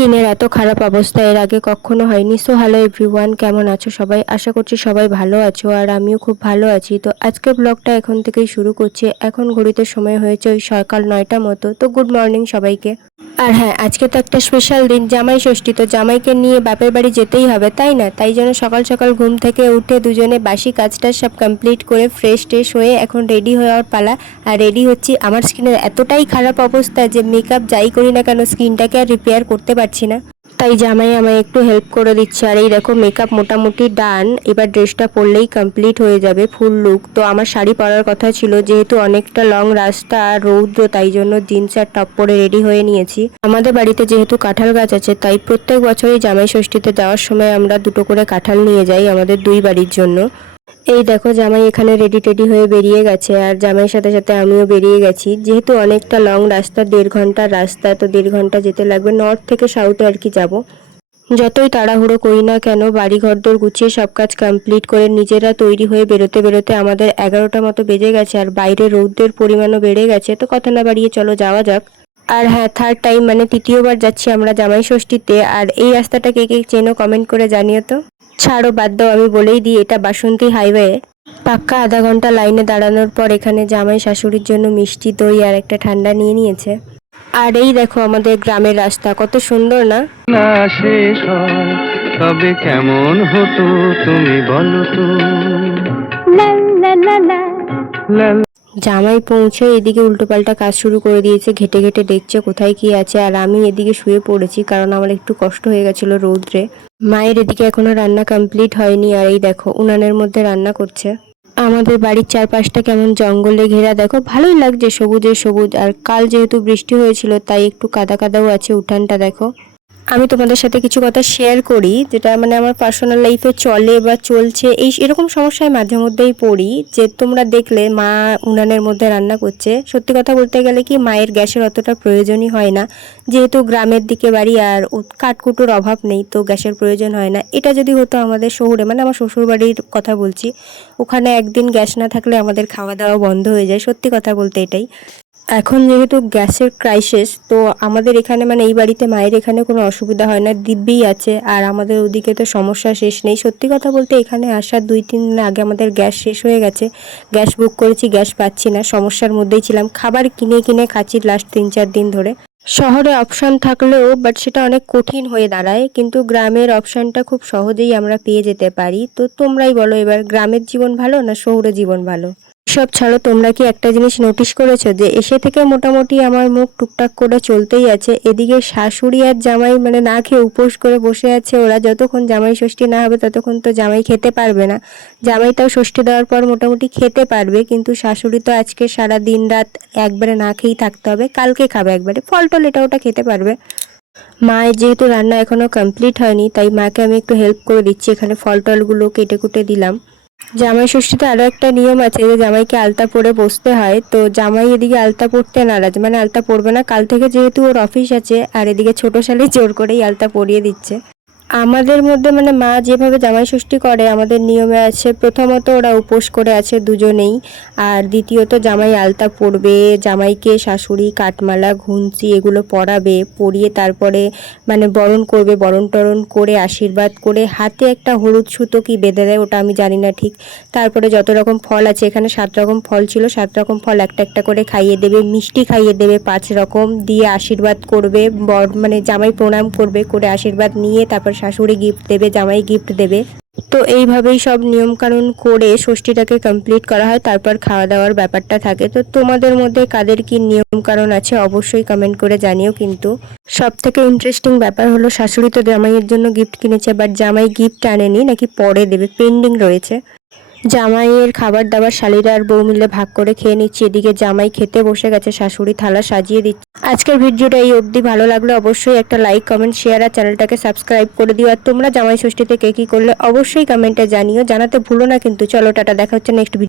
স্কিনের এত খারাপ অবস্থা এর আগে কখনো হয়নি। সো হ্যালো এভরিওয়ান, কেমন আছো সবাই? আশা করছি সবাই ভালো আছো আর আমিও খুব ভালো আছি। তো আজকের ব্লগটা এখন থেকেই শুরু করছি। এখন ঘড়িতে সময় হয়েছে ওই সকাল 9টা মতো। তো গুড মর্নিং সবাইকে। আর হ্যাঁ, আজকে তো একটা স্পেশাল দিন, জামাই ষষ্ঠী। তো জামাইকে নিয়ে বাপের বাড়ি যেতেই হবে, তাই না? তাই জন্য সকাল সকাল ঘুম থেকে উঠে দুজনে বাসি কাজটা সব কমপ্লিট করে ফ্রেশ ট্রেশ হয়ে এখন রেডি হওয়ার পালা। আর রেডি হচ্ছি। আমার স্কিনের এতটাই খারাপ অবস্থা যে মেকআপ যাই করি না কেন স্কিনটাকে আর রিপেয়ার করতে পারছি না। তাই জামাই আমায় একটু হেল্প করে দিচ্ছে। আর এই দেখো মেকআপ মোটামুটি ডান, এবার ড্রেসটা পরলেই কমপ্লিট হয়ে যাবে ফুল লুক। তো আমার শাড়ি পরার কথা ছিল, যেহেতু অনেকটা লং রাস্তা আর রৌদ্র, তাই জন্য জিন্স আর টপ পরে রেডি হয়ে নিয়েছি। আমাদের বাড়িতে যেহেতু কাঁঠাল গাছ আছে, তাই প্রত্যেক বছরই জামাই ষষ্ঠীতে যাওয়ার সময় আমরা দুটো করে কাঁঠাল নিয়ে যাই আমাদের দুই বাড়ির জন্য। এই দেখো জামাই এখানে রেডি টেডি হয়ে বেরিয়ে গেছে, আর জামাইয়ের সাথে সাথে আমিও বেরিয়ে গেছি। যেহেতু অনেকটা লং রাস্তা, 1.5 ঘন্টার রাস্তা, তো 1.5 ঘন্টা যেতে লাগবে। নর্থ থেকে সাউথে আর কি যাব। যতই তাড়াহুড়ো করি না কেন, বাড়ি ঘরদোর গুছিয়ে সব কাজ কমপ্লিট করে নিজেরা তৈরি হয়ে বেরোতে বেরোতে আমাদের 11টা মতো বেজে গেছে। আর বাইরে রৌদ্রের পরিমাণও বেড়ে গেছে। তো কথা না বাড়িয়ে চলো যাওয়া যাক। আর হ্যাঁ, থার্ড টাইম মানে তৃতীয়বার যাচ্ছি আমরা জামাই ষষ্ঠীতে। আর এই রাস্তাটা কে কে চেনো কমেন্ট করে জানিও তো। ছাড়ো, বাদ দাও, আমি বলেই দিই এটা বাসন্তী হাইওয়ে। পাক্কা আধা ঘন্টা লাইনে দাঁড়ানোর পর এখানে জামাই শাশুড়ির জন্য মিষ্টি দই আর একটা ঠান্ডা নিয়ে নিয়েছে। আর এই দেখো আমাদের গ্রামের রাস্তা, কত সুন্দর না? না শেষ হয় তবে কেমন হতো তুমি বলো তো। লা লা লা লা লা। জামাই পৌঁছে এদিকে উল্টোপাল্টা কাজ শুরু করে দিয়েছে, ঘেটে ঘেটে দেখছে কোথায় কি আছে। আর আমি এদিকে শুয়ে পড়েছি, কারণ আমার একটু কষ্ট হয়ে গেছিল রৌদ্রে। মায়ের এদিকে এখনো রান্না কমপ্লিট হয়নি। আর এই দেখো উনানের মধ্যে রান্না করছে। আমাদের বাড়ির চারপাশটা কেমন জঙ্গলে ঘেরা, দেখো ভালোই লাগছে, সবুজে সবুজ। আর কাল যেহেতু বৃষ্টি হয়েছিল, তাই একটু কাদা কাদাও আছে উঠানটা, দেখো। আমি তোমাদের সাথে কিছু কথা শেয়ার করি, যেটা মানে আমার পার্সোনাল লাইফে চলে বা চলছে। এরকম সমস্যায় মাঝে মধ্যেই পড়ি। যে তোমরা দেখলে মা উনানের মধ্যে রান্না করছে, সত্যি কথা বলতে গেলে কি মায়ের গ্যাসের অতটা প্রয়োজনই হয় না। যেহেতু গ্রামের দিকে বাড়ি আর কাঠকুটোর অভাব নেই, তো গ্যাসের প্রয়োজন হয় না। এটা যদি হতো আমাদের শহরে, মানে আমার শ্বশুর বাড়ির কথা বলছি, ওখানে একদিন গ্যাস না থাকলে আমাদের খাওয়া দাওয়া বন্ধ হয়ে যায়। সত্যি কথা বলতে এটাই। এখন যেহেতু গ্যাসের ক্রাইসিস, তো আমাদের এখানে মানে এই বাড়িতে মায়ের এখানে কোনো অসুবিধা হয় না, দিব্যি আছে। আর আমাদের ওদিকে তো সমস্যা শেষ নেই। সত্যি কথা বলতে এখানে আসার 2-3 দিন আগে আমাদের গ্যাস শেষ হয়ে গেছে। গ্যাস বুক করেছি, গ্যাস পাচ্ছি না, সমস্যার মধ্যেই ছিলাম। খাবার কিনে কিনে খাচ্ছি লাস্ট 3-4 দিন ধরে। শহরে অপশন থাকলেও বাট সেটা অনেক কঠিন হয়ে দাঁড়ায়, কিন্তু গ্রামের অপশনটা খুব সহজেই আমরা পেয়ে যেতে পারি। তো তোমরাই বলো এবার, গ্রামের জীবন ভালো না শহুরে জীবন ভালো? সব ছাড়ো, তোমরা কি একটা জিনিস নোটিশ করেছো যে এসে থেকে মোটামুটি আমার মুখ টুকটাক করে চলতেই আছে। এদিকে শাশুড়ি আর জামাই মানে না খেয়ে উপোস করে বসে আছে। ওরা যতক্ষণ জামাই ষষ্ঠী না হবে ততক্ষণ তো জামাই খেতে পারবে না। জামাই তাও ষষ্ঠী দেওয়ার পর মোটামুটি খেতে পারবে, কিন্তু শাশুড়ি তো আজকে সারা দিন রাত একবারে না খেয়েই থাকতে হবে। কালকে খাবে একবারে, ফল টল এটা ওটা খেতে পারবে। মায়ের যেহেতু রান্না এখনো কমপ্লিট হয়নি, তাই মাকে আমি একটু হেল্প করে দিচ্ছি। এখানে ফল টলগুলো কেটে কুটে দিলাম। জামাই ষষ্ঠীতে আরো একটা নিয়ম আছে যে জামাইকে আলতা পরে বসতে হয়। তো জামাই এদিকে আলতা পরতে নারাজ, মানে আলতা পরবে না কাল থেকে, যেহেতু ওর অফিস আছে। আর এদিকে ছোট শালি জোর করেই আলতা পরিয়ে দিচ্ছে। আমাদের মধ্যে মানে মা যেভাবে জামাই ষষ্ঠী করে, আমাদের নিয়মে আছে প্রথমত ওরা উপোস করে আছে দুজনেই। আর দ্বিতীয়ত জামাই আলতা পরবে, জামাইকে শাশুড়ি কাঠমালা ঘুঞ্চি এগুলো পরাবে, পরিয়ে তারপরে মানে বরণ করবে, বরণ টরণ করে আশীর্বাদ করে হাতে একটা হলুদ সুতো কি বেঁধে দেয়, ওটা আমি জানি না ঠিক। তারপরে যত রকম ফল আছে, এখানে 7 রকম ফল ছিল, 7 রকম ফল একটা একটা করে খাইয়ে দেবে, মিষ্টি খাইয়ে দেবে 5 রকম, দিয়ে আশীর্বাদ করবে। মানে জামাই প্রণাম করবে, করে আশীর্বাদ নিয়ে তারপর শাশুড়ি গিফট দেবে, জামাই গিফট দেবে। তো এইভাবেই সব নিয়ম কানুন করে ষষ্ঠীটাকে কমপ্লিট করা হয়। তারপর খাওয়া দাওয়ার ব্যাপারটা থাকে। তো তোমাদের মধ্যে কাদের কি নিয়ম কানুন আছে অবশ্যই কমেন্ট করে জানিও। কিন্তু সব থেকে ইন্টারেস্টিং ব্যাপার হলো, শাশুড়ি তো জামাইয়ের জন্য গিফট কিনেছে, বাট জামাই গিফট আনেনি, নাকি পরে দেবে, পেন্ডিং রয়েছে। জামাইয়ের খাবার দাবার শালিরা আর বউ মিলে ভাগ করে খেয়ে নিচ্ছি। এদিকে জামাই খেতে বসে গেছে, শাশুড়ি থালা সাজিয়ে দিচ্ছে। আজকের ভিডিওটা এই অবধি। ভালো লাগলে অবশ্যই একটা লাইক কমেন্ট শেয়ার আর চ্যানেলটাকে সাবস্ক্রাইব করে দিও। আর তোমরা জামাই ষষ্ঠীতে কে কি করলে অবশ্যই কমেন্টে জানিও, জানাতে ভুলো না কিন্তু। চলো টাটা, দেখা হচ্ছে নেক্সট ভিডিও।